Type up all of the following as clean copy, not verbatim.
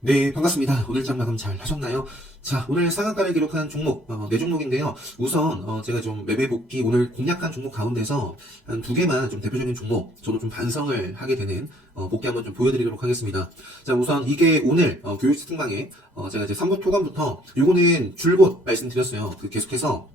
네, 반갑습니다. 오늘 장 마감 잘 하셨나요? 자, 오늘 상한가를 기록한 종목, 네 종목인데요. 우선, 제가 좀 매매 복귀, 오늘 공략한 종목 가운데서 한 두 개만 좀 대표적인 종목, 저도 좀 반성을 하게 되는, 복귀 한번 좀 보여드리도록 하겠습니다. 자, 우선 이게 오늘, 교육식 특방에, 제가 이제 3부 토건부터, 요거는 줄곧 말씀드렸어요. 계속해서,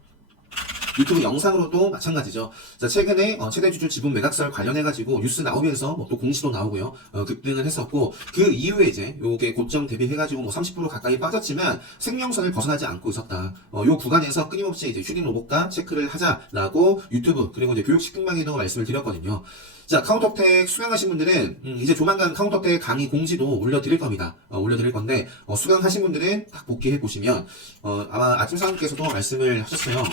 유튜브 영상으로도 마찬가지죠. 자, 최근에 최대주주 지분 매각설 관련해가지고 뉴스 나오면서 뭐 또 공시도 나오고요. 급등을 했었고 그 이후에 이제 요게 고점 대비해가지고 뭐 30% 가까이 빠졌지만 생명선을 벗어나지 않고 있었다. 요 구간에서 끊임없이 이제 휴린 로봇과 체크를 하자라고 유튜브 그리고 이제 교육식 등방에도 말씀을 드렸거든요. 자, 카운터텍 수강하신 분들은 이제 조만간 카운터텍 강의 공지도 올려드릴 겁니다. 올려드릴 건데 수강하신 분들은 딱 복귀해 보시면 아마 아침 사원께서도 말씀을 하셨어요.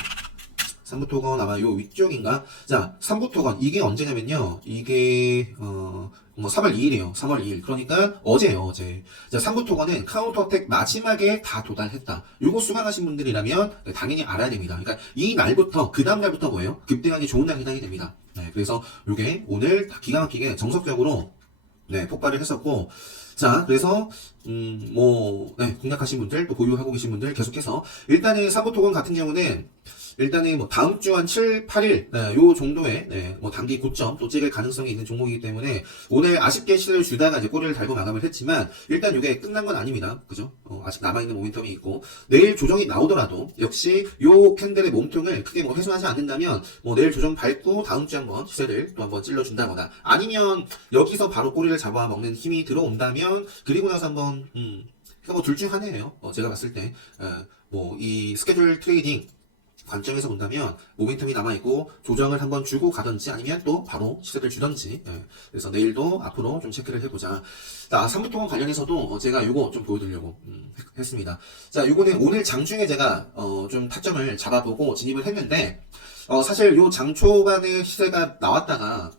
3부 토건 아마 요 위쪽인가? 자, 3부 토건 이게 언제냐면요. 이게 뭐 3월 2일이에요. 3월 2일. 그러니까 어제예요, 어제. 자, 3부 토건은 카운터텍 마지막에 다 도달했다. 요거 수강하신 분들이라면 당연히 알아야 됩니다. 그러니까 이 날부터 그 다음 날부터 뭐예요? 급등하기 좋은 날이 해당이 됩니다. 네, 그래서 요게 오늘 기가 막히게 정석적으로 네, 폭발을 했었고 자, 그래서 네, 공략하신 분들 또 보유하고 계신 분들 계속해서 일단은 3부 토건 같은 경우는 일단은 뭐 다음 주 한 7, 8일 요 정도의 뭐 단기 고점 또 찍을 가능성이 있는 종목이기 때문에 오늘 아쉽게 시세를 주다가 이제 꼬리를 달고 마감을 했지만 일단 이게 끝난 건 아닙니다. 그죠? 아직 남아있는 모멘텀이 있고 내일 조정이 나오더라도 역시 요 캔들의 몸통을 크게 뭐 훼손하지 않는다면 뭐 내일 조정 밟고 다음 주에 한번 시세를 또 한번 찔러준다거나 아니면 여기서 바로 꼬리를 잡아먹는 힘이 들어온다면 그리고 나서 한번 그러니까 뭐 둘 중 하나예요. 제가 봤을 때 뭐 이 스케줄 트레이딩 관점에서 본다면 모멘텀이 남아있고 조정을 한번 주고 가든지 아니면 또 바로 시세를 주든지 그래서 내일도 앞으로 좀 체크를 해보자. 자, 3부 통화 관련해서도 제가 요거 좀 보여드리려고 했습니다. 자, 요거는 오늘 장중에 제가 좀 타점을 잡아보고 진입을 했는데 사실 요 장 초반에 시세가 나왔다가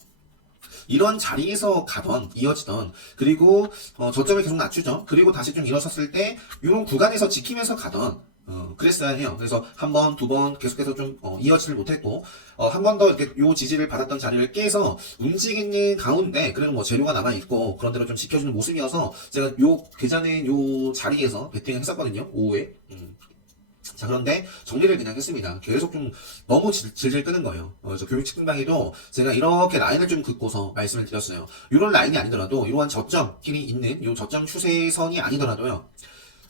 이런 자리에서 가던 이어지던 그리고 저점을 계속 낮추죠. 그리고 다시 좀 일어섰을 때 이런 구간에서 지키면서 가던 그랬어야 해요. 그래서 한 번, 두 번 계속해서 좀 이어지를 못했고 한 번 더 이렇게 요 지지를 받았던 자리를 깨서 움직이는 가운데 그래도 뭐 재료가 남아 있고 그런 대로 좀 지켜주는 모습이어서 제가 요 계좌는 요 자리에서 베팅을 했었거든요. 오후에. 자, 그런데 정리를 그냥 했습니다. 계속 좀 너무 질질 끄는 거예요. 저 교육식 등방에도 제가 이렇게 라인을 좀 긋고서 말씀을 드렸어요. 이런 라인이 아니더라도 이러한 저점끼리 있는 요 저점 추세선이 아니더라도요.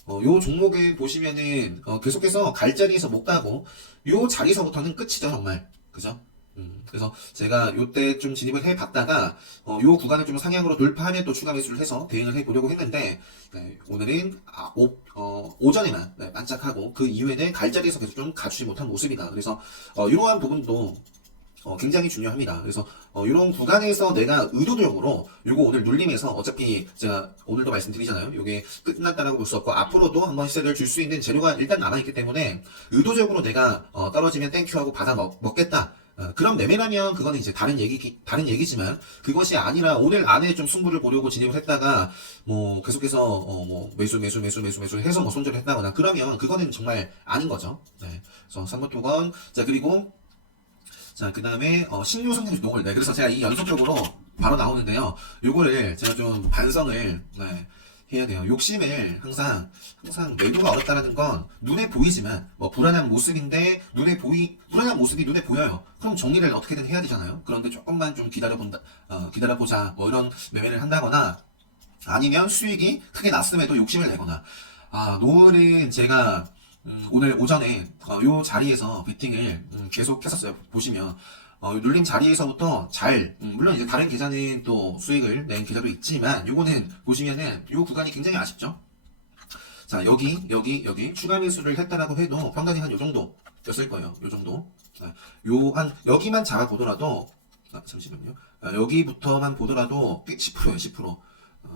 요 종목에 보시면은 계속해서 갈 자리에서 못 가고 요 자리에서부터는 끝이죠 정말. 그죠? 그래서 제가 요때 좀 진입을 해봤다가 요 구간을 좀 상향으로 돌파하면 또 추가 매수를 해서 대응을 해보려고 했는데 네, 오늘은 오전에만 네, 반짝하고 그 이후에는 갈 자리에서 계속 좀 갖추지 못한 모습이다. 그래서 이러한 부분도 굉장히 중요합니다. 그래서 이런 구간에서 내가 의도적으로 요거 오늘 눌림에서 어차피 제가 오늘도 말씀드리잖아요. 요게 끝났다라고 볼 수 없고 앞으로도 한번 시세를 줄 수 있는 재료가 일단 남아있기 때문에 의도적으로 내가 떨어지면 땡큐하고 받아 먹겠다. 그런 매매라면 그거는 이제 다른 얘기지만 그것이 아니라 오늘 안에 좀 승부를 보려고 진입을 했다가 뭐 계속해서 뭐 매수 해서 뭐 손절을 했다거나 그러면 그거는 정말 아닌 거죠. 네. 그래서 3번 토건 자 그리고 자, 그 다음에, 신유성장 농을, 네, 그래서 제가 이 연속적으로 바로 나오는데요. 요거를 제가 좀 반성을, 네, 해야 돼요. 욕심을 항상 매도가 어렵다라는 건 눈에 보이지만, 뭐, 불안한 모습인데, 불안한 모습이 눈에 보여요. 그럼 정리를 어떻게든 해야 되잖아요. 그런데 조금만 좀 기다려보자, 뭐 이런 매매를 한다거나, 아니면 수익이 크게 났음에도 욕심을 내거나, 노을은 제가, 오늘 오전에 요 자리에서 베팅을 계속 했었어요. 보시면 눌림 자리에서부터 물론 이제 다른 계좌는 또 수익을 낸 계좌도 있지만 요거는 보시면은 요 구간이 굉장히 아쉽죠. 자 여기 추가 매수를 했다라고 해도 평단이 한 요 정도였을 거예요. 요 정도. 여기만 잡아보더라도 잠시만요. 여기부터만 보더라도 10%예요. 10%.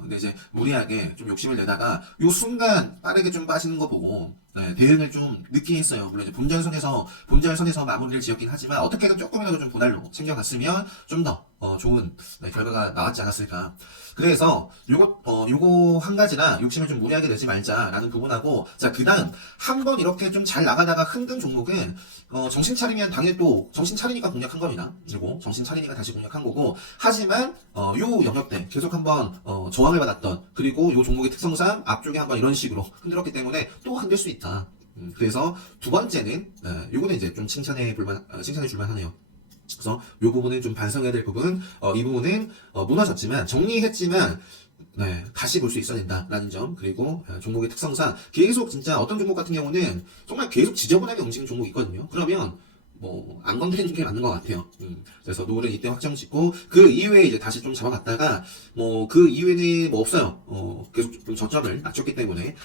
근데 이제 무리하게 좀 욕심을 내다가 요 순간 빠르게 좀 빠지는 거 보고 네, 대응을 좀 늦게 했어요. 물론 이제 본전선에서 마무리를 지었긴 하지만 어떻게든 조금이라도 좀 분할로 챙겨갔으면 좀 더 좋은 결과가 나왔지 않았을까. 그래서 요거 한 가지나 욕심을 좀 무리하게 내지 말자라는 부분하고, 자, 그 다음, 한 번 이렇게 좀 잘 나가다가 흔든 종목은, 정신 차리면 당연히 또, 정신 차리니까 공략한 겁니다. 그리고 정신 차리니까 다시 공략한 거고, 하지만, 요 영역 때 계속 한번, 저항을 받았던, 그리고 요 종목의 특성상 앞쪽에 한번 이런 식으로 흔들었기 때문에 또 흔들 수 있다. 그래서 두 번째는, 요거는 이제 좀 칭찬해 줄만 하네요. 그래서 이 부분은 좀 반성해야 될 부분, 이 부분은 무너졌지만 정리했지만 다시 볼 수 있어야 된다라는 점. 그리고 종목의 특성상 계속 진짜 어떤 종목 같은 경우는 정말 계속 지저분하게 움직이는 종목이 있거든요. 그러면 뭐 안 건드리는 게 맞는 것 같아요. 그래서 노을은 이때 확정 짓고 그 이후에 이제 다시 좀 잡아갔다가 뭐 그 이후에는 뭐 없어요. 계속 좀 저점을 낮췄기 때문에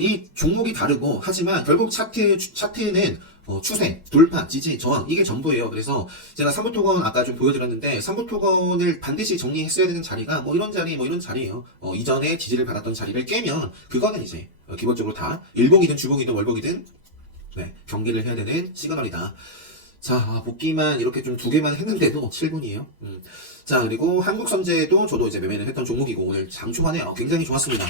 이 종목이 다르고, 하지만 결국 차트에는 추세, 돌파, 지지, 저항, 이게 전부예요. 그래서 제가 삼부토건 아까 좀 보여드렸는데, 삼부토건을 반드시 정리했어야 되는 자리가 뭐 이런 자리, 뭐 이런 자리예요. 이전에 지지를 받았던 자리를 깨면 그거는 이제 기본적으로 다 일봉이든 주봉이든 월봉이든 경기를 해야 되는 시그널이다. 자, 복귀만 이렇게 좀 2개만 했는데도 7분이에요. 자, 그리고 한국선제도 저도 이제 매매를 했던 종목이고, 오늘 장초반에 굉장히 좋았습니다.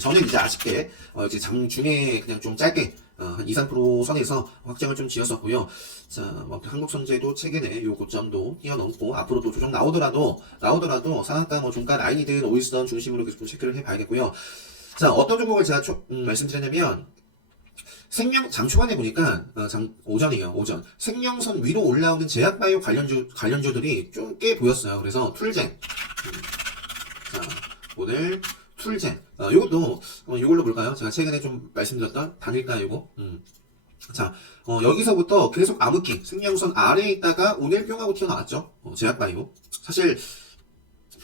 저는 이제 아쉽게 이제 장중에 그냥 좀 짧게 한 2, 3% 선에서 확정을 좀 지었었고요. 자, 뭐 한국선제도 최근에 요 고점도 뛰어넘고, 앞으로 또 조정 나오더라도 상한가 뭐 종가 라인이든 오일선 중심으로 계속 좀 체크를 해봐야겠고요. 자, 어떤 종목을 제가 말씀드렸냐면, 장 초반에 보니까 오전이에요. 오전 생명선 위로 올라오는 제약바이오 관련주들이 좀 꽤 보였어요. 그래서 툴젠, 자, 오늘 툴젠, 요것도 이걸로 볼까요? 제가 최근에 좀 말씀드렸던 단일가 요거. 자, 여기서부터 계속 암흑기 생명선 아래에 있다가 오늘 뿅하고 튀어나왔죠. 제약바이오. 사실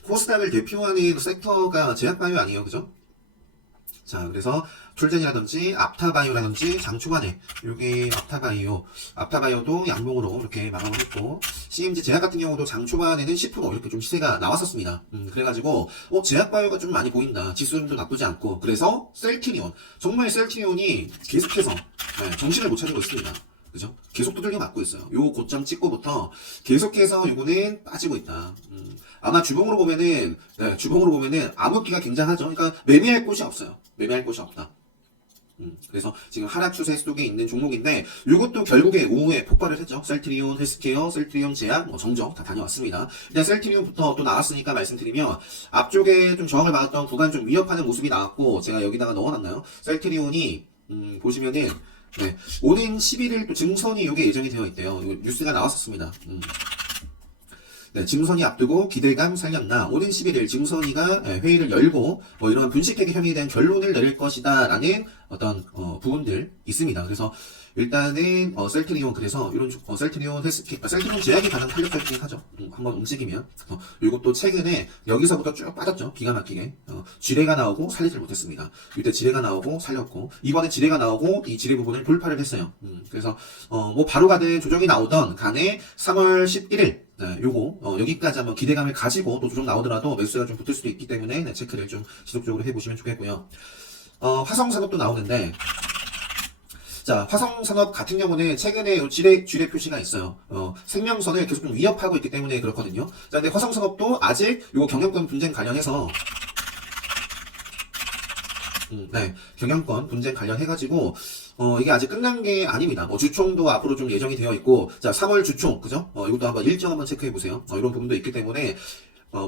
코스닥을 대표하는 섹터가 제약바이오 아니에요, 그죠? 자, 그래서 툴젠이라든지 앞타바이오라든지 장 초반에 여기 앞타바이오도 양봉으로 이렇게 마감을 했고, CMG 제약 같은 경우도 장 초반에는 10% 이렇게 좀 시세가 나왔었습니다. 그래가지고 제약바이오가 좀 많이 보인다, 지수도 나쁘지 않고, 그래서 셀트리온, 정말 셀트리온이 계속해서 정신을 못 차리고 있습니다. 그죠? 계속 두들겨 맞고 있어요. 요 고점 찍고부터 계속해서 요거는 빠지고 있다. 아마 주봉으로 보면은 암흑기가 굉장하죠. 그러니까 매매할 곳이 없어요. 매매할 곳이 없다. 그래서 지금 하락 추세 속에 있는 종목인데, 요것도 결국에 오후에 폭발을 했죠. 셀트리온 헬스케어, 셀트리온 제약, 정정 다 다녀왔습니다. 일단 셀트리온부터 또 나왔으니까 말씀드리면, 앞쪽에 좀 저항을 받았던 구간 좀 위협하는 모습이 나왔고, 제가 여기다가 넣어놨나요? 셀트리온이 보시면은 오는 11일 또 증선이 요게 예정이 되어 있대요. 이거 뉴스가 나왔었습니다. 증선이 앞두고 기대감 살렸나, 오는 11일 증선이가 회의를 열고 이런 분식회계 혐의에 대한 결론을 내릴 것이다 라는 어떤 부분들 있습니다. 그래서 일단은 셀트리온, 그래서 이런 셀트리온 헬스케어, 셀트리온 제약이 가장 탄력적이긴 하죠. 한번 움직이면. 이것도 최근에 여기서부터 쭉 빠졌죠. 기가 막히게 지뢰가 나오고 살리질 못했습니다. 이때 지뢰가 나오고 살렸고, 이번에 지뢰가 나오고 이 지뢰 부분을 돌파를 했어요. 그래서 뭐 바로 가든 조정이 나오던 간에 3월 11일 요거 여기까지 한번 기대감을 가지고 또 조정 나오더라도 매수가 좀 붙을 수도 있기 때문에 체크를 좀 지속적으로 해보시면 좋겠고요. 화성산업도 나오는데, 자, 화성산업 같은 경우는 최근에 요 지뢰 표시가 있어요. 생명선을 계속 좀 위협하고 있기 때문에 그렇거든요. 자, 근데 화성산업도 아직 요거 경영권 분쟁 관련해서 경영권 분쟁 관련해가지고 이게 아직 끝난 게 아닙니다. 주총도 앞으로 좀 예정이 되어 있고, 자, 3월 주총, 그죠? 이것도 한번 일정 한번 체크해 보세요. 이런 부분도 있기 때문에,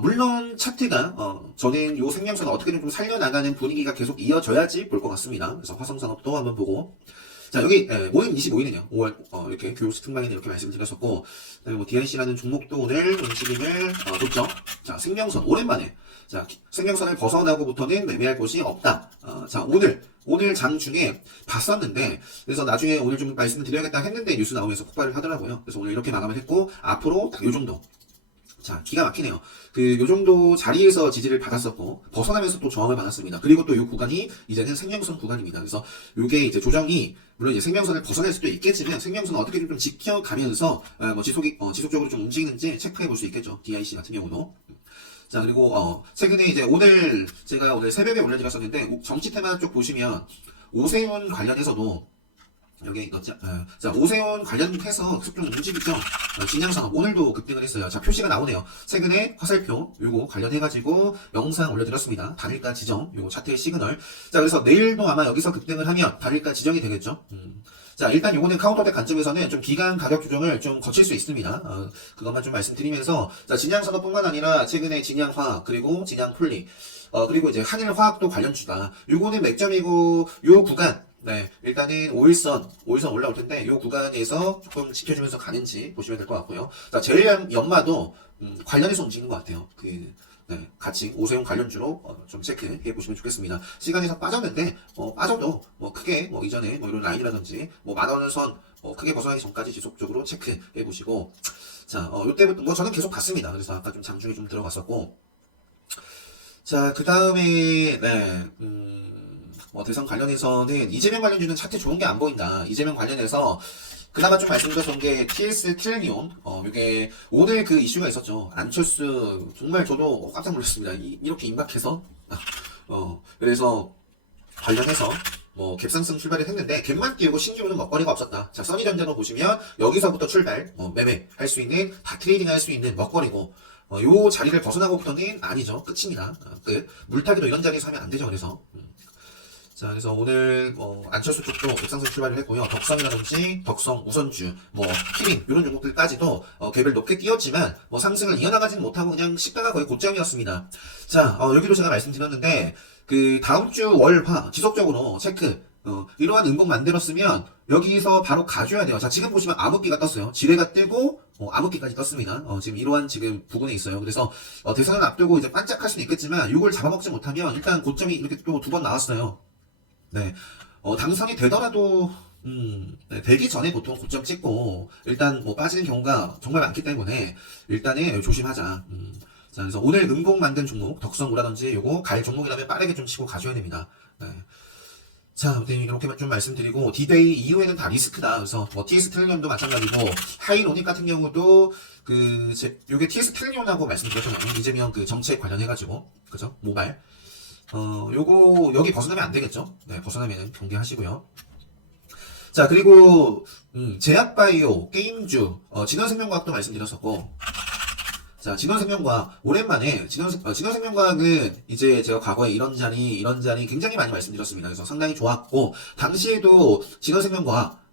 물론 차트가 저는 요 생명선을 어떻게든 좀 살려나가는 분위기가 계속 이어져야지 볼 것 같습니다. 그래서 화성산업도 한번 보고, 자, 여기 5일 25일이네요. 5월 이렇게 교육식 특방에 이렇게 말씀드렸었고, 그다음에 뭐 DIC라는 종목도 오늘 움직임을 줬죠. 자, 생명선 오랜만에, 자, 생명선을 벗어나고부터는 매매할 곳이 없다. 자, 오늘 장 중에 봤었는데, 그래서 나중에 오늘 좀 말씀을 드려야겠다 했는데 뉴스 나오면서 폭발을 하더라고요. 그래서 오늘 이렇게 마감을 했고, 앞으로 요 정도. 자, 기가 막히네요. 요 정도 자리에서 지지를 받았었고, 벗어나면서 또 저항을 받았습니다. 그리고 또 요 구간이 이제는 생명선 구간입니다. 그래서 요게 이제 조정이, 물론 이제 생명선을 벗어날 수도 있겠지만, 생명선을 어떻게 좀 지켜가면서, 지속적으로 좀 움직이는지 체크해 볼 수 있겠죠. DIC 같은 경우도. 자, 그리고, 최근에 이제 제가 오늘 새벽에 올려드렸었는데, 정치 테마 쪽 보시면, 오세훈 관련해서도, 여기 있겠죠? 자, 오세훈 관련해서 좀 움직이죠? 진양산업, 오늘도 급등을 했어요. 자, 표시가 나오네요. 최근에 화살표, 요거 관련해가지고 영상 올려드렸습니다. 단일가 지정, 요거 차트의 시그널. 자, 그래서 내일도 아마 여기서 급등을 하면 단일가 지정이 되겠죠? 자, 일단 요거는 카운터덱 관점에서는 좀 기간 가격 조정을 좀 거칠 수 있습니다. 그것만 좀 말씀드리면서, 자, 진양산업뿐만 아니라 최근에 진양화학, 그리고 진양폴리, 그리고 이제 한일화학도 관련주다. 요거는 맥점이고, 요 구간, 네, 일단은 5일선 올라올 텐데, 요 구간에서 조금 지켜주면서 가는지 보시면 될 것 같고요. 자, 제일 연마도, 관련해서 움직이는 것 같아요. 네, 같이 오세훈 관련주로 좀 체크해 보시면 좋겠습니다. 시간에서 빠졌는데, 빠져도, 크게, 이전에, 이런 라인이라든지, 10,000원 선, 크게 벗어나기 전까지 지속적으로 체크해 보시고, 자, 요때부터, 저는 계속 갔습니다. 그래서 아까 좀 장중에 좀 들어갔었고, 자, 그 다음에, 네, 대선 관련해서는 이재명 관련주는 차트 좋은 게 안 보인다. 이재명 관련해서 그나마 좀 말씀드렸던 게 TS 트릴리온, 이게 오늘 그 이슈가 있었죠. 안철수 정말 저도 깜짝 놀랐습니다. 이렇게 임박해서 그래서 관련해서 갭상승 출발을 했는데 갭만 띄우고 신규는 먹거리가 없었다. 자, 써니전자로 보시면 여기서부터 출발, 매매할 수 있는, 다 트레이딩 할 수 있는 먹거리고, 요 자리를 벗어나고부터는 아니죠. 끝입니다. 끝. 물타기도 이런 자리에서 하면 안 되죠. 그래서 자, 그래서 오늘 안철수 쪽도 갭상승 출발을 했고요. 덕성이라든지 덕성, 우선주, 키링 이런 종목들까지도 갭을 높게 띄웠지만 상승을 이어나가지는 못하고 그냥 시가가 거의 고점이었습니다. 자, 여기도 제가 말씀드렸는데 그 다음 주 월화 지속적으로 체크. 이러한 음봉 만들었으면 여기서 바로 가줘야 돼요. 자, 지금 보시면 암흑기가 떴어요. 지뢰가 뜨고 암흑기까지 떴습니다. 지금 이러한 지금 부분에 있어요. 그래서 대선을 앞두고 이제 반짝할 수는 있겠지만 이걸 잡아먹지 못하면 일단 고점이 이렇게 또 두 번 나왔어요. 네, 당선이 되더라도, 네, 되기 전에 보통 고점 찍고, 일단 빠지는 경우가 정말 많기 때문에, 일단은 조심하자. 자, 그래서 오늘 음봉 만든 종목, 덕성우라든지 요거 갈 종목이라면 빠르게 좀 치고 가셔야 됩니다. 네. 자, 아무튼 이렇게만 좀 말씀드리고, D-Day 이후에는 다 리스크다. 그래서 TS 트릴리온도 마찬가지고, 하이로닉 같은 경우도, 요게 TS 트릴리온하고 말씀드렸잖아요. 이재명 그 정책 관련해가지고, 그죠? 모발. 요거, 여기 벗어나면 안 되겠죠? 네, 벗어나면 경계하시고요. 자, 그리고, 제약바이오, 게임주, 진원생명과학도 말씀드렸었고, 자, 진원생명과학, 오랜만에, 진원생명과학은 이제 제가 과거에 이런 자리 굉장히 많이 말씀드렸습니다. 그래서 상당히 좋았고, 당시에도 진원생명과학,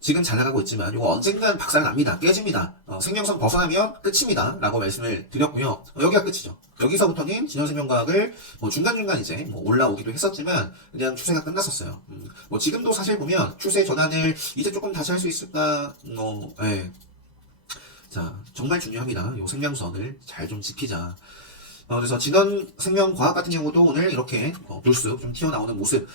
지금 잘 나가고 있지만 이거 언젠간 박살 납니다. 깨집니다. 생명선 벗어나면 끝입니다. 라고 말씀을 드렸고요. 여기가 끝이죠. 여기서부터는 진원생명과학을 중간중간 이제 올라오기도 했었지만 그냥 추세가 끝났었어요. 지금도 사실 보면 추세 전환을 이제 조금 다시 할 수 있을까? 예. 자, 정말 중요합니다. 요 생명선을 잘 좀 지키자. 그래서 진원생명과학 같은 경우도 오늘 이렇게 불쑥 좀 튀어나오는 모습.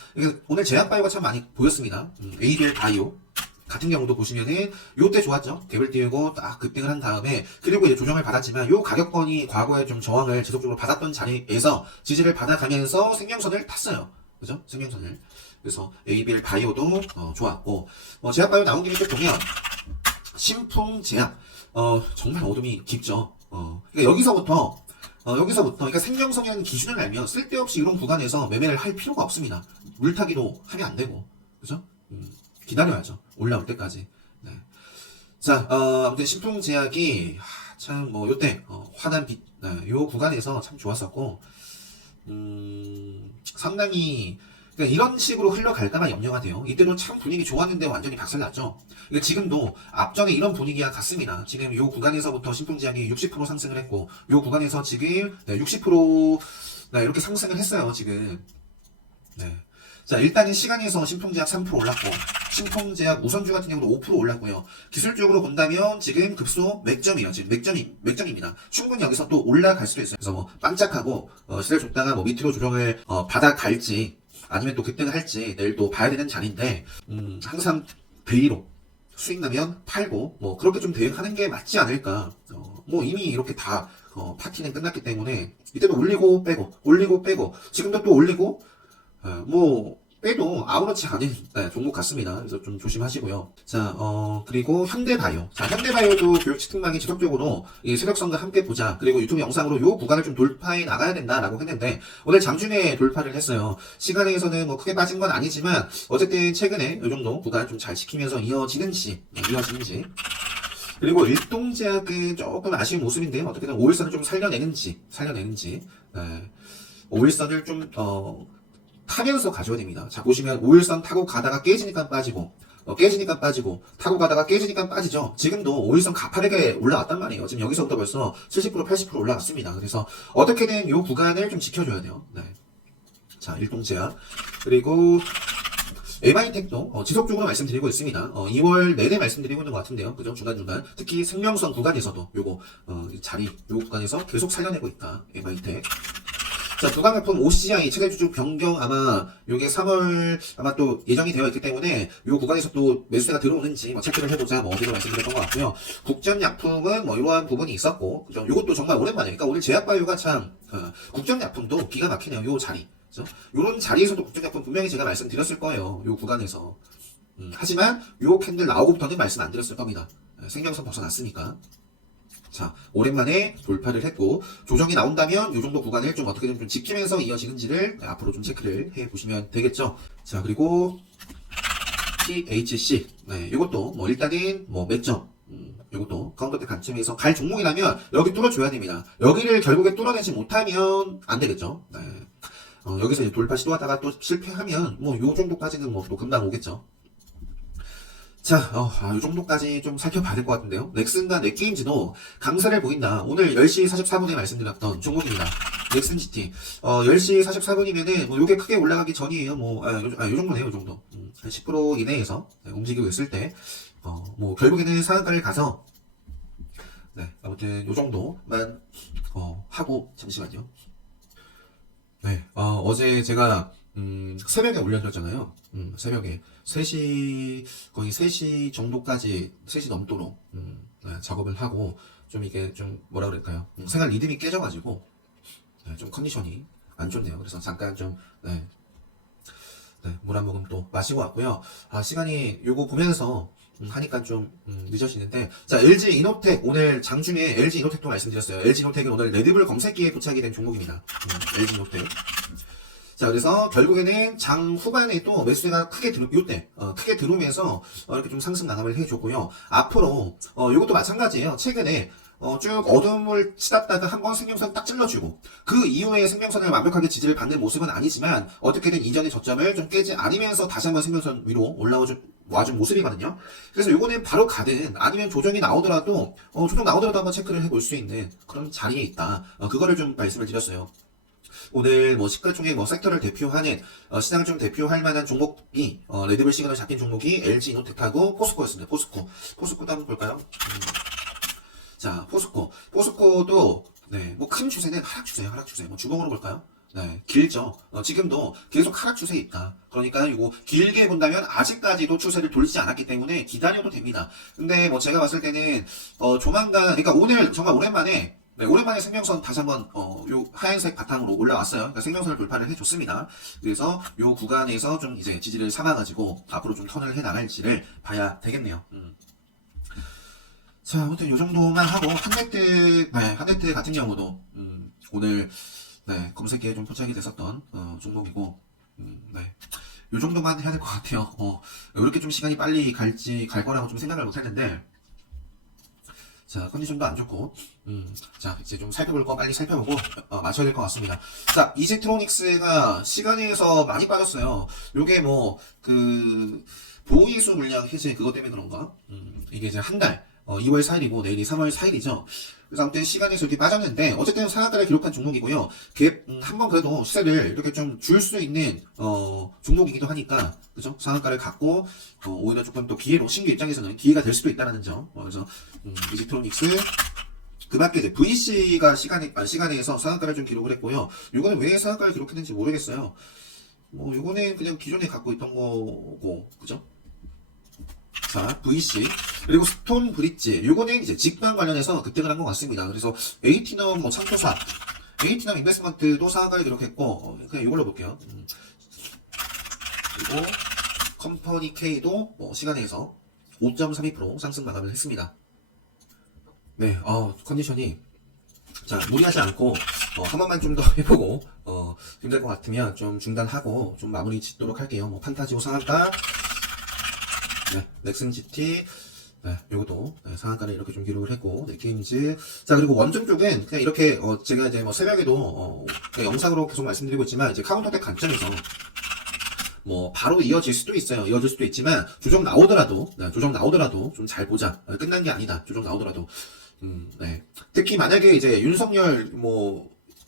오늘 제약바이오가 참 많이 보였습니다. ABL 바이오 같은 경우도 보시면은 요때 좋았죠. 갭을 띄우고 딱 급등을 한 다음에 그리고 이제 조정을 받았지만 요 가격권이 과거에 좀 저항을 지속적으로 받았던 자리에서 지지를 받아가면서 생명선을 탔어요. 그죠? 생명선을. 그래서 ABL 바이오도 좋았고 제약바이오 나온 김에 쭉 보면 신풍제약 정말 어둠이 깊죠. 그러니까 여기서부터 그러니까 생명선이라는 기준을 알면 쓸데없이 이런 구간에서 매매를 할 필요가 없습니다. 물타기도 하면 안 되고, 그죠? 기다려야죠. 올라올 때까지. 네. 자, 아무튼 신풍제약이 참 요때 환한 빛, 네, 요 구간에서 참 좋았었고, 상당히 그러니까 이런 식으로 흘러갈까봐 염려가 돼요. 이때도 참 분위기 좋았는데 완전히 박살났죠. 그러니까 지금도 앞전에 이런 분위기가 같습니다. 지금 요 구간에서부터 신풍제약이 60% 상승을 했고, 요 구간에서 지금 60% 이렇게 상승을 했어요. 지금. 네. 자, 일단은 시간에서 신풍제약 3% 올랐고, 신풍제약 우선주 같은 경우도 5% 올랐고요. 기술적으로 본다면 지금 급소 맥점이에요. 지금 맥점입니다. 충분히 여기서 또 올라갈 수도 있어요. 그래서 반짝하고 시세를 줬다가 밑으로 조정을 받아갈지 아니면 또 급등을 할지 내일 또 봐야 되는 자리인데 항상 데이로 수익 나면 팔고 그렇게 좀 대응하는 게 맞지 않을까. 이미 이렇게 다 파티는 끝났기 때문에 이때도 올리고 빼고 지금도 또 올리고 빼도 아무렇지 않은 네, 종목 같습니다. 그래서 좀 조심하시고요. 자, 그리고 현대바이오. 자, 현대바이오도 교육 치팅망이 지속적으로 이 세력선과 함께 보자. 그리고 유튜브 영상으로 요 구간을 좀 돌파해 나가야 된다라고 했는데 오늘 장중에 돌파를 했어요. 시간에서는 뭐 크게 빠진 건 아니지만 어쨌든 최근에 이 정도 구간 좀 잘 지키면서 이어지는지. 그리고 일동제약은 조금 아쉬운 모습인데요. 어떻게든 5일선을 좀 살려내는지. 네. 5일선을 좀, 타면서 가져야 됩니다. 자, 보시면 5일선 타고 가다가 깨지니까 빠지고, 타고 가다가 깨지니까 빠지죠. 지금도 5일선 가파르게 올라왔단 말이에요. 지금 여기서부터 벌써 70%, 80% 올라왔습니다. 그래서 어떻게든 이 구간을 좀 지켜줘야 돼요. 네. 자, 일동제약. 그리고, MI텍도 지속적으로 말씀드리고 있습니다. 2월 내내 말씀드리고 있는 것 같은데요. 그죠? 중간중간. 특히 생명선 구간에서도 요 구간에서 계속 살려내고 있다. MI텍. 자, 두강약품 OCI 체결주주 변경 아마 요게 3월 아마 또 예정이 되어 있기 때문에 요 구간에서 또 매수세가 들어오는지 체크를 해보자 어제도 말씀드렸던 것 같고요. 국전약품은 이러한 부분이 있었고, 그죠? 요것도 정말 오랜만에. 그러니까 오늘 제약바이오가 참 국전약품도 기가 막히네요. 요 자리. 그죠? 요런 자리에서도 국전약품 분명히 제가 말씀드렸을 거예요. 요 구간에서. 하지만 요 캔들 나오고부터는 말씀 안 드렸을 겁니다. 생명선 벗어났으니까. 자, 오랜만에 돌파를 했고 조정이 나온다면 이 정도 구간을 좀 어떻게든 좀 지키면서 이어지는지를 앞으로 좀 체크를 해 보시면 되겠죠. 자, 그리고 THC. 네, 이것도 일단은 매점. 이것도 카운터대 관점에서 갈 종목이라면 여기 뚫어줘야 됩니다. 여기를 결국에 뚫어내지 못하면 안 되겠죠. 네. 여기서 이제 돌파 시도하다가 또 실패하면 요 정도까지는 또 금방 오겠죠. 자, 이 정도까지 좀 살펴봐야 될 것 같은데요. 넥슨과 넷게임즈도 강세를 보인다. 오늘 10시 44분에 말씀드렸던 종목입니다. 넥슨 GT. 10시 44분이면은, 요게 크게 올라가기 전이에요. 요 정도네요, 요 정도. 한 10% 이내에서 움직이고 있을 때, 결국에는 상한가를 가서, 네, 아무튼 요 정도만, 하고, 잠시만요. 네, 어제 제가, 새벽에 올려드렸잖아요. 새벽에. 3시, 거의 3시 정도까지, 3시 넘도록, 네, 작업을 하고, 좀 이게 좀, 뭐라 그럴까요? 생활 리듬이 깨져가지고, 네, 좀 컨디션이 안 좋네요. 그래서 잠깐 좀, 네, 물 한 모금 또 마시고 왔고요. 시간이 요거 보면서, 하니까 좀, 늦어지는데. 자, LG 이노텍, 오늘 장중에 LG 이노텍도 말씀드렸어요. LG 이노텍은 오늘 레드불 검색기에 부착이 된 종목입니다. LG 이노텍. 자, 그래서 결국에는 장 후반에도 매수세가 크게 크게 들어오면서 이렇게 좀 상승 마감을 해줬고요. 앞으로 이것도 마찬가지예요. 최근에 쭉 어둠을 치닫다가 한번 생명선 딱 찔러주고 그 이후에 생명선을 완벽하게 지지를 받는 모습은 아니지만 어떻게든 이전의 저점을 좀 깨지 않으면서 다시 한번 생명선 위로 와준 모습이거든요. 그래서 요거는 바로 가든 아니면 조정이 나오더라도 조정 나오더라도 한번 체크를 해볼 수 있는 그런 자리에 있다. 그거를 좀 말씀을 드렸어요. 오늘 시가총액 섹터를 대표하는 시장을 좀 대표할 만한 종목이 레드불 시그널 잡힌 종목이 LG 이노텍하고 포스코였습니다. 포스코도 한번 볼까요? 자, 포스코도 네, 큰 추세는 하락 추세. 주봉으로 볼까요? 네, 길죠. 지금도 계속 하락 추세에 있다. 그러니까 이거 길게 본다면 아직까지도 추세를 돌리지 않았기 때문에 기다려도 됩니다. 근데 제가 봤을 때는 조만간, 그러니까 오늘 정말 오랜만에 생명선 다시 한번 요 하얀색 바탕으로 올라왔어요. 그러니까 생명선을 돌파를 해줬습니다. 그래서 요 구간에서 좀 이제 지지를 삼아가지고 앞으로 좀 턴을 해 나갈지를 봐야 되겠네요. 자, 아무튼 요 정도만 하고 한네트 같은 경우도 오늘 검색기에 좀 포착이 됐었던 종목이고 요 정도만 해야 될 것 같아요. 이렇게 좀 시간이 빨리 갈 거라고 좀 생각을 못했는데. 자, 컨디션도 안 좋고, 자, 이제 좀 살펴볼 거 빨리 살펴보고, 마셔야 될 것 같습니다. 자, 이지트로닉스가 시간에서 많이 빠졌어요. 요게 보이수 물량 해제 그것 때문에 그런가? 이게 이제 한 달, 2월 4일이고, 내일이 3월 4일이죠. 그래서 아무튼 시간에서 이렇게 빠졌는데, 어쨌든 상한가를 기록한 종목이고요. 한번 그래도 수세를 이렇게 좀 줄 수 있는, 종목이기도 하니까, 그죠? 상한가를 갖고, 오히려 조금 또 신규 입장에서는 기회가 될 수도 있다는 점. 그래서, 이지트로닉스, 그 밖에 이제 VC가 시간에서 상한가를 좀 기록을 했고요. 요거는 왜 상한가를 기록했는지 모르겠어요. 요거는 그냥 기존에 갖고 있던 거고, 그죠? 자, VC. 그리고 스톤 브릿지. 요거는 이제 직방 관련해서 급등을 한 것 같습니다. 그래서 에이티넘 창조사. 에이티넘 인베스트먼트도 상한가를 기록했고, 그냥 이걸로 볼게요. 그리고 컴퍼니 K도 시간에서 5.32% 상승 마감을 했습니다. 네, 컨디션이 자 무리하지 않고 한 번만 좀 더 해보고 힘들 것 같으면 좀 중단하고 좀 마무리 짓도록 할게요. 판타지오 상한가, 네, 넥슨 GT, 네, 요것도 상한가를 이렇게 좀 기록을 했고, 네, 게임즈. 자, 그리고 원전 쪽은 그냥 이렇게 제가 이제 새벽에도 그냥 영상으로 계속 말씀드리고 있지만 이제 카운터덱 관점에서 바로 이어질 수도 있어요. 이어질 수도 있지만 조정 나오더라도 좀 잘 보자. 끝난 게 아니다. 조정 나오더라도. 네. 특히 만약에 이제 윤석열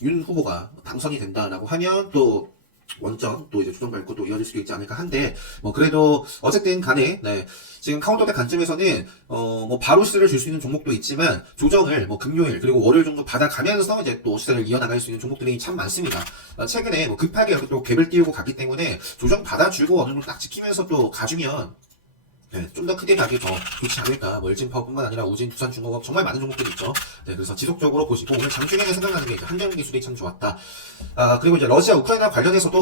윤 후보가 당선이 된다라고 하면 또 원점 또 이제 조정 밟고 또 이어질 수도 있지 않을까 한데 그래도 어쨌든 간에 네. 지금 카운터덱 관점에서는 바로 시세를 줄 수 있는 종목도 있지만 조정을 금요일 그리고 월요일 정도 받아가면서 이제 또 시세를 이어나갈 수 있는 종목들이 참 많습니다. 최근에 급하게 이렇게 또 갭을 띄우고 갔기 때문에 조정 받아주고 어느 정도 딱 지키면서 또 가주면 네, 좀 더 크게 가기 더 좋지 않을까. 일진파워뿐만 아니라 우진, 두산중공업 정말 많은 종목들이 있죠. 네, 그래서 지속적으로 보시고 오늘 장중에 생각나는 게 한정기술이 참 좋았다. 그리고 이제 러시아 우크라이나 관련해서도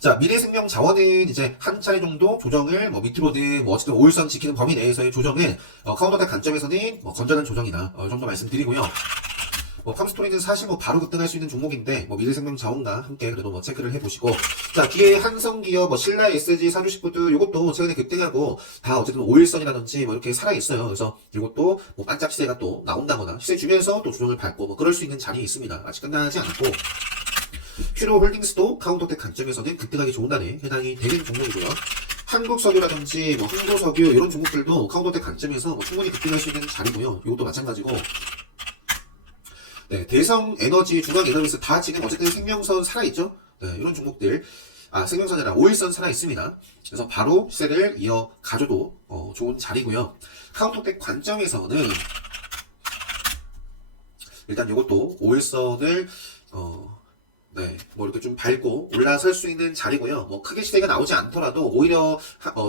자, 미래생명자원은 이제 한 차례 정도 조정을 밑으로든 어쨌든 5일선 지키는 범위 내에서의 조정은 카운터덱 관점에서는 건전한 조정이다. 이 정도 말씀드리고요. 팜스토리는 사실 바로 급등할 수 있는 종목인데 미래생명자원과 함께 그래도 체크를 해보시고 자 뒤에 한성기업 신라 SG 사주식푸드 요것도 최근에 급등하고 다 어쨌든 5일선이라든지 이렇게 살아있어요. 그래서 이것도 반짝 시세가 또 나온다거나 시세 주면서 또 조정을 밟고 그럴 수 있는 자리에 있습니다. 아직 끝나지 않고 큐로홀딩스도 카운터텍 관점에서는 급등하기 좋은 날에 해당이 되는 종목이고요. 한국석유라든지 흥도석유 이런 종목들도 카운터텍 관점에서 충분히 급등할 수 있는 자리고요. 이것도 마찬가지고 네, 대성에너지, 중앙에너지스 다 지금 어쨌든 생명선 살아있죠? 네, 이런 종목들. 생명선이 아니라 5일선 살아있습니다. 그래서 바로 시세를 이어가줘도 좋은 자리고요. 카운터텍 관점에서는 일단 이것도 5일선을 네, 이렇게 좀 밟고 올라설 수 있는 자리고요. 크게 시세가 나오지 않더라도 오히려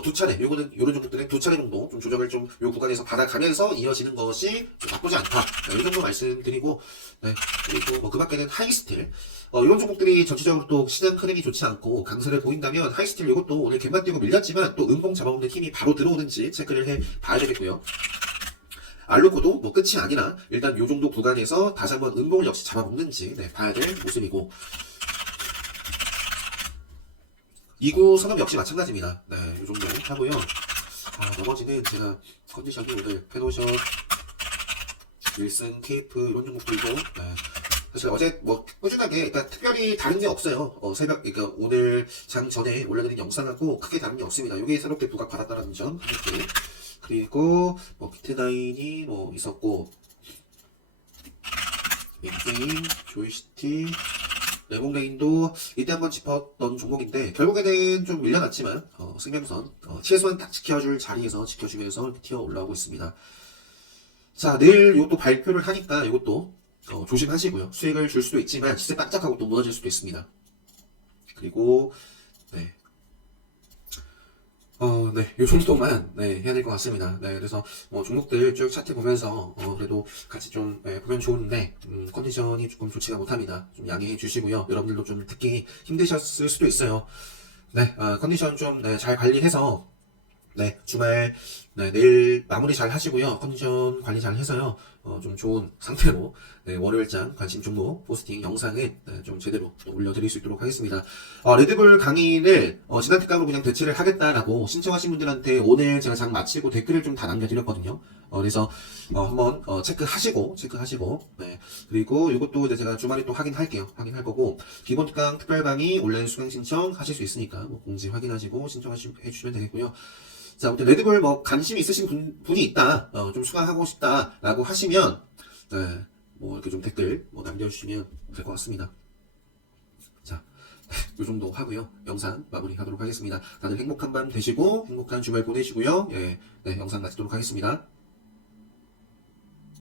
두 차례, 요거는 요런 종목들은 두 차례 정도 좀 조정을 좀 요 구간에서 받아가면서 이어지는 것이 좀 나쁘지 않다. 네, 이 정도 말씀드리고, 네, 그리고 그 밖에는 하이스틸, 이런 종목들이 전체적으로 또 시장 흐름이 좋지 않고 강세를 보인다면 하이스틸 이것도 오늘 갭만 띄고 밀렸지만 또 음봉 잡아먹는 힘이 바로 들어오는지 체크를 해 봐야 되겠고요. 알루코도 끝이 아니라 일단 요 정도 구간에서 다시 한번 음봉을 역시 잡아먹는지 봐야 될 모습이고 이구 산업 역시 마찬가지입니다. 네, 요 정도 하고요. 나머지는 제가 컨디션이 오늘 페노션, 윌슨, 케이프 이런 종목들도 사실 어제 꾸준하게 특별히 다른 게 없어요. 그러니까 오늘 장 전에 올려드린 영상하고 크게 다른 게 없습니다. 요게 새롭게 부각 받았다는 점 이렇게. 그리고 비트나인이 있었고 엑스인, 조이시티, 레몽레인도 이때 한번 짚었던 종목인데 결국에는 좀 밀려났지만 생명선 최소한 딱 지켜줄 자리에서 지켜주면서 튀어 올라오고 있습니다. 자 내일 이것도 발표를 하니까 이것도 조심하시고요. 수익을 줄 수도 있지만 시세 깜짝하고 또 무너질 수도 있습니다. 그리고 네. 네, 요 정도만, 해야 될 것 같습니다. 네, 그래서, 종목들 쭉 차트 보면서, 그래도 같이 좀, 보면 좋은데, 컨디션이 조금 좋지가 못합니다. 좀 양해해 주시고요. 여러분들도 좀 듣기 힘드셨을 수도 있어요. 네, 컨디션 좀, 잘 관리해서, 네, 주말, 내일 마무리 잘 하시고요. 컨디션 관리 잘 해서요. 좀 좋은 상태로, 월요일장 관심 종목 포스팅 영상을 좀 제대로 올려드릴 수 있도록 하겠습니다. 레드불 강의를, 지난 특강으로 그냥 대체를 하겠다라고 신청하신 분들한테 오늘 제가 장 마치고 댓글을 좀 다 남겨드렸거든요. 그래서, 한번, 체크하시고, 네. 그리고 이것도 이제 제가 주말에 또 확인할 거고, 기본 특강 특별 강의 온라인 수강 신청 하실 수 있으니까, 공지 확인하시고 신청해주시면 되겠고요. 자, 아무튼 레드불 관심 있으신 분이 있다, 좀 수강하고 싶다라고 하시면, 네, 이렇게 좀 댓글 남겨주시면 될 것 같습니다. 자, 요 정도 하고요. 영상 마무리하도록 하겠습니다. 다들 행복한 밤 되시고 행복한 주말 보내시고요. 네, 영상 마치도록 하겠습니다.